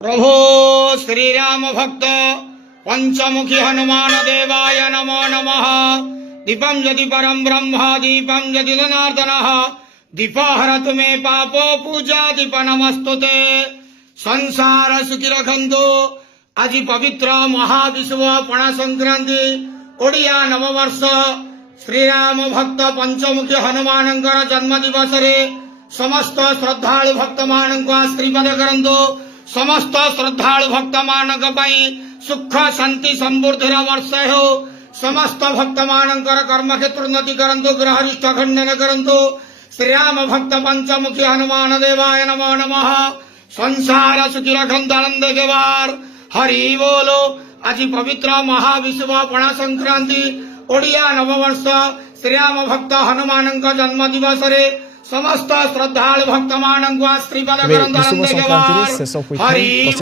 प्रभो श्रीराम भक्त पंचमुखी हनुमान देवाय नमो नमः। दीपं यदि परम ब्रह्म दीपं यदि जनार्दनः दीपहरतु मे पापो पूजा दीप नमस्तुते। संसार सुखी रखंतु। आज पवित्र महाविषुव पणा संक्रांति ओडिया नववर्ष श्रीराम भक्त पंचमुखी हनुमान जन्म दिवस रे समस्त श्रद्धालु भक्त मान आशीर्वाद करंतु। समस्त श्रद्धालु भक्त मानक सुख शांति समृद्धि वर्ष हो। समस्त भक्त मानकर कर्म क्षेत्र उन्नति करंतु। ग्रहरिष्ठ खंडन करंतु। श्रीराम भक्त पंचमुखी हनुमान देवाय नमो नमः। संसार सुखी रखंतु आनंद केवार हरि बोलो। आज पवित्र महाविषुव पणा संक्रांति ओडिया नववर्ष श्रीराम भक्त हनुमान जन्म दिवस रे समस्त श्रद्धालु भक्त मान आशीर्वाद करंतु आनंद केवार हरि